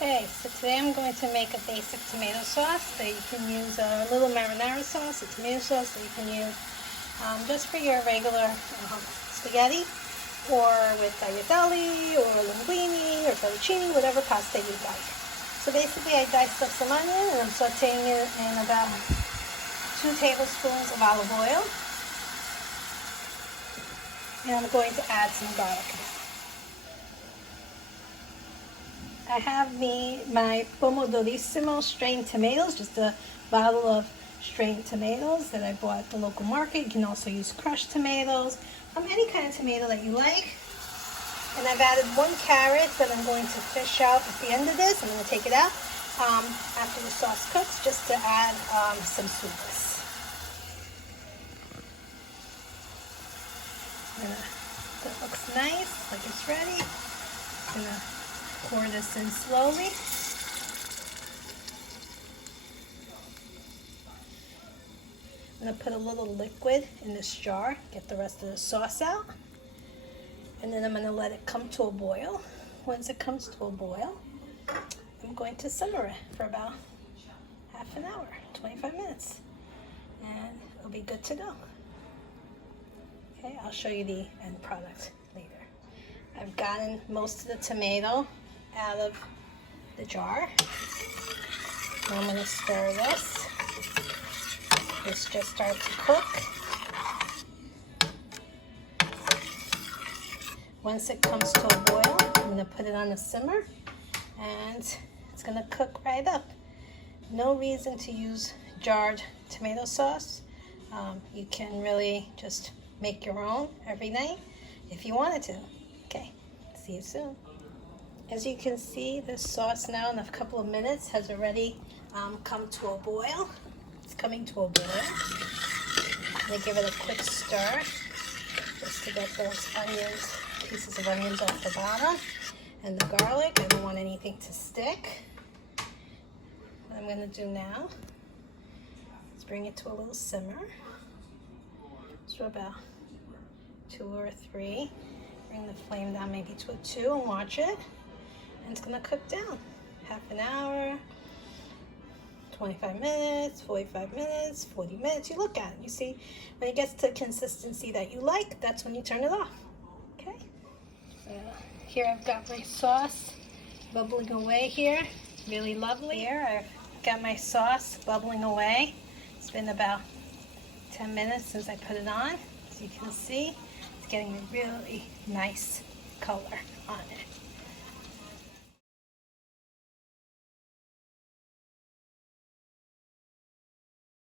Okay, so today I'm going to make a basic tomato sauce that you can use a little marinara sauce, a tomato sauce that you can use just for your regular spaghetti, or with tagliatelle, or linguine, or fettuccine, whatever pasta you like. So basically I diced up some onion and I'm sauteing it in about 2 tablespoons of olive oil. And I'm going to add some garlic. I have my Pomodorissimo strained tomatoes, just a bottle of strained tomatoes that I bought at the local market. You can also use crushed tomatoes, any kind of tomato that you like. And I've added 1 carrot that I'm going to fish out at the end of this. I'm going to take it out after the sauce cooks, just to add some sweetness. That looks nice, like it's ready. I'm going to pour this in slowly. I'm going to put a little liquid in this jar, get the rest of the sauce out, and then I'm going to let it come to a boil. Once it comes to a boil, I'm going to simmer it for about half an hour, 25 minutes, and it'll be good to go. Okay, I'll show you the end product later. I've gotten most of the tomato out of the jar. Now I'm going to stir this. This just starts to cook. Once it comes to a boil, I'm going to put it on the simmer and it's going to cook right up. No reason to use jarred tomato sauce. You can really just make your own every night if you wanted to. Okay, see you soon. As you can see, this sauce now in a couple of minutes has already come to a boil. It's coming to a boil. I'm going to give it a quick stir just to get those onions, pieces of onions off the bottom, and the garlic. I don't want anything to stick. What I'm going to do now is bring it to a little simmer. So about 2 or 3. Bring the flame down maybe to a 2 and watch it. And it's going to cook down. Half an hour, 25 minutes, 45 minutes, 40 minutes. You look at it. You see when it gets to consistency that you like, that's when you turn it off. Okay? So here I've got my sauce bubbling away here. Really lovely. Here I've got my sauce bubbling away. It's been about 10 minutes since I put it on. As you can see, it's getting a really nice color on it.